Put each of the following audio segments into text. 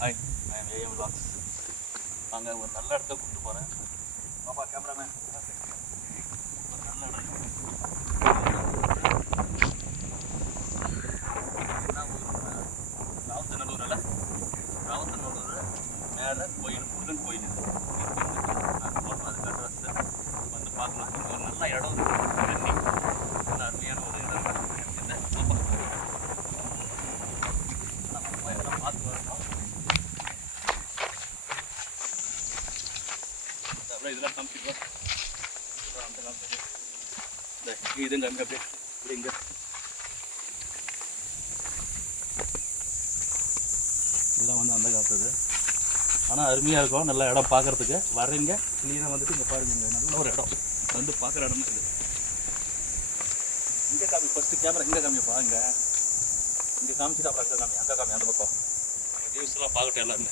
Hi, I am AM vlogs. நாங்கள் ஒரு நல்ல இடத்த கூப்பிட்டு போகிறேன். பாப்பா கேமராமேன், ஒரு நல்ல இடம். ராவத்தநல்லூரில் மேலே கோயில், முருகன் கோயில். நாங்கள் போகிறோம், அதுக்கு அட்ரஸ் வந்து பார்க்கலாம். இங்கே ஒரு நல்ல இடம் தண்ணி நல்ல அருமையான ஒரு இடம் இல்லை. பாப்பா நம்ம எல்லாம் பார்த்து வரணும். இதெல்லாம் காமிச்சிட்டு அந்த காமிச்சு இந்த இதுங்க அங்கே அப்படியே இப்படிங்க இதெல்லாம் வந்து அந்த காலத்துது. ஆனால் அருமையாக இருக்கும், நல்ல இடம் பார்க்குறதுக்கு. வரீங்க க்ளீனாக வந்துட்டு இங்கே பாருங்க, நல்ல ஒரு இடம் வந்து பார்க்குற இடமா இது. இங்கே காமி, ஃபஸ்ட்டு கேமரா இங்கே காமிப்பா. இங்கே காமிச்சிட்டு அப்புறம் அங்கே காமி அந்த பக்கம் வியூஸ்லாம் பார்க்கட்டும் எல்லாருமே.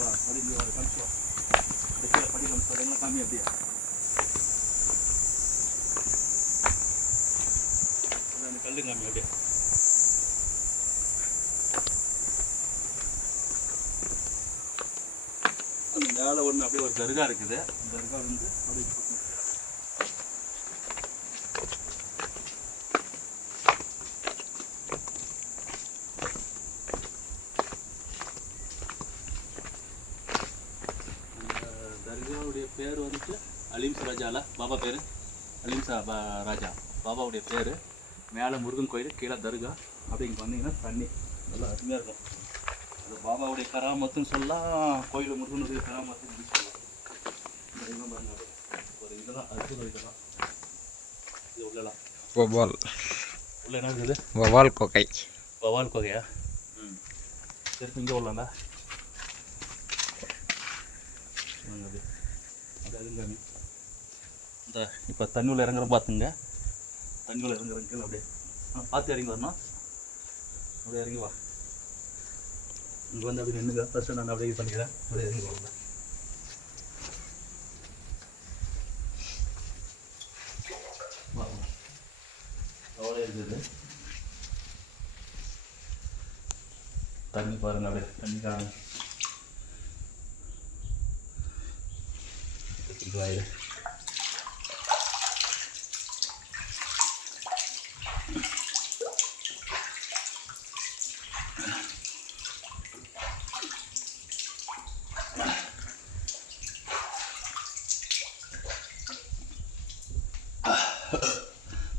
வா படி இங்கே வர காமிச்சு வா. படி காமிச்சு எல்லாம் காமி அப்படியே அந்த கல்லு காமி அப்படியே. அந்த மேலே ஒன்று அப்படியே ஒரு தர்கா இருக்குது. அந்த தர்கா வந்து அப்படியே தர்காவுடைய பேர் வந்துட்டு அலிம்ஸ் ராஜால பாபா பேர் அலிம்ஸ் ராஜா பாபாவுடைய பேர். மேலே முருகன் கோயில், கீழே தர்கா. அப்படி இங்கே வந்தீங்கன்னா தண்ணி நல்லா அருமையாக இருக்கும். அது பாபாவுடைய கராமத்துன்னு சொல்லலாம், கோயில் முருகனுடைய கராமத்துன்னு சொல்லலாம். இந்த இதெல்லாம் பாருங்க, ஒரு இதெல்லாம் அற்புதம். இதெல்லாம் இது உள்ளலாம் வவால் உள்ள என்ன இருக்குது? வவால் கொகை. வவால் கொகையா? சரி, இங்கே உள்ளாண்டா அது அதுங்காமி. இந்த இப்போ தண்ணி உள்ள இறங்குற பார்த்துங்க. தண்ணி உள்ள இறங்குறங்க அப்படியே பார்த்து இறங்கி வரணும். அப்படியே இறங்கி வா. இங்கே வந்து அப்படி நின்றுங்க. ஃபஸ்ட்டு நான் அப்படியே இது பண்ணிக்கிறேன். அப்படியே இறங்கி வரல. அவ்வளோ இருக்குது தண்ணி பாருங்க. அப்படியே தண்ணி காணும். இதுவாயிடு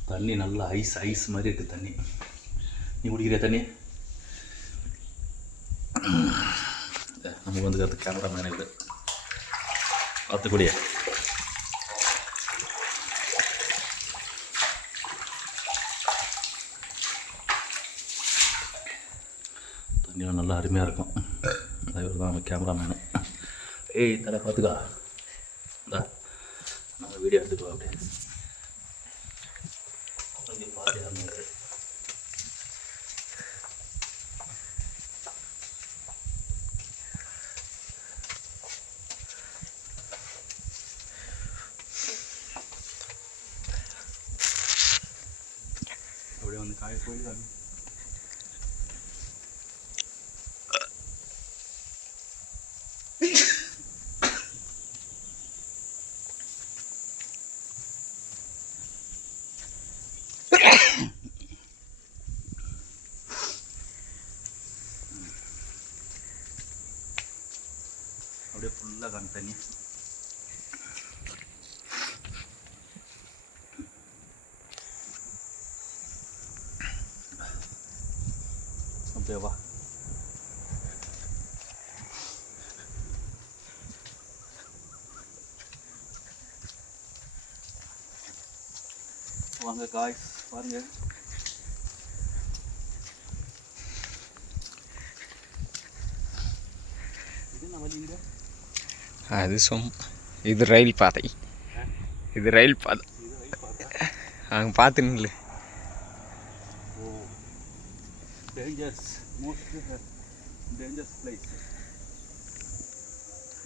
தண்ணி நல்லா ஐஸ் மாதிரி இருக்குது தண்ணி. நீ குடிக்கிற தண்ணி? நமக்கு வந்து கேமரா மேன் இது பார்த்துக்கூடிய தண்ணியெலாம் நல்லா அருமையாக இருக்கும். இவர் தான் நம்ம கேமராமேனு. ஏய் தலை பார்த்துக்கா, இந்தா நம்ம வீடியோ எடுத்துக்குவோம். அப்படியே கொஞ்சம் பார்த்து இருந்தது. அப்படியே வந்து காய போயிடுறாங்க. அப்படியே ஃபுல்லாக காமி தண்ணி. அப்படியே வா. வாங்க காய்ஸ் பாருங்க. இது என்ன வழிங்க? அது இது ரயில் பாதை. இது ரயில் பாதை. அங்கே பார்த்து நில்லு. ஓ, டேஞ்சர்ஸ், மோஸ்ட் டேஞ்சர்ஸ் பிளேஸ்.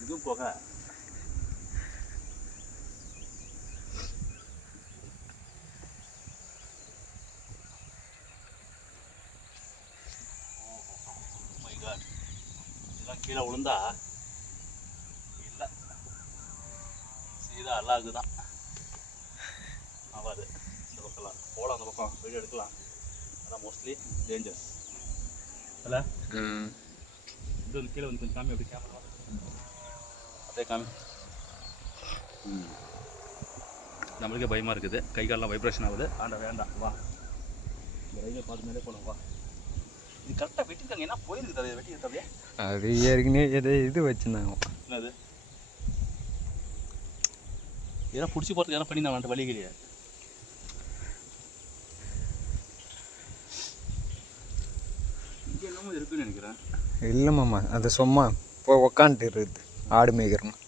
இதுவும் போக கீழே விழுந்தா இல்லை சீதா அல்லாக்கு தான் ஆகாது. இந்த பக்கம்லாம் போகலாம், அந்த பக்கம் வீடியோ எடுக்கலாம். அதான் மோஸ்ட்லி டேஞ்சர்ஸ் இல்லை. இது வந்து கீழே வந்து கொஞ்சம் காமி, அப்படி கேமரா அதே காமி. நம்மளுக்கே பயமாக இருக்குது, கை காலெலாம் வைப்ரேஷன் ஆகுது. ஆண்டா வேண்டாம், வா இந்த ரயிலை பார்த்து மேலே போகலாம், வா. இது கரெக்டாக வெட்டிருக்காங்க, என்ன போயிருக்குது அதை வெட்டி எடுத்தாவே. அது ஏற்கனவே எதை இது வச்சுருந்தாங்க. என்னது இதெல்லாம் பிடிச்சி போகிறதுக்கு எதனா பண்ணி நான் வழி கிடையாது. இங்கே என்னமோ இருக்குன்னு நினைக்கிறேன். இல்லை மாமா, அது சும்மா போய் உக்காந்துட்டு இருக்குது ஆடு மேய்க்கிறோம்.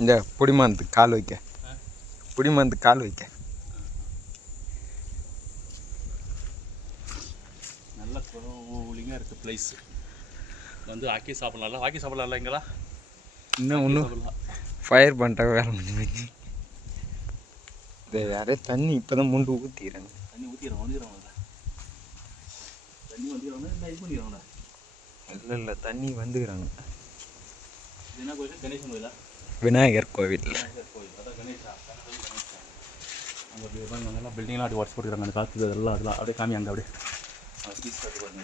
இந்த புடிமாந்து கால் வைக்க, புடிமாந்து கால் வைக்க. நல்ல கூலிங்காக இருக்குது பிளேஸ். வந்து ஆக்கி சாப்பிட்லாம்ல, ஆக்கி சாப்பிட்லாம்ல இங்கெல்லாம். இன்னும் ஒன்றும் ஃபயர் பண்ணிட்டாங்க, வேலை பண்ணி வச்சு. இது யாரே தண்ணி இப்போ தான் முண்டு ஊற்றிக்கிறாங்க. தண்ணி ஊற்றிடுறோம் தண்ணி வந்துடுறாங்க, இல்லை இது பண்ணிடுறாங்க. இல்லை தண்ணி வந்துக்கிறாங்க. இது என்ன கோயில்? கணேசன் கோயிலா? விநாயகர் கோவில். விநாயகர் கோயில், அதான் கணேசா. கணேசா அங்கே அப்படி அங்கெல்லாம் பில்டிங்லாம் அப்படி உடச்சு போட்டுக்கிறாங்க. அந்த காற்று அதெல்லாம் அப்படியே காமி. அங்கே அப்படியே பீஸ் காட்டு பாருங்க.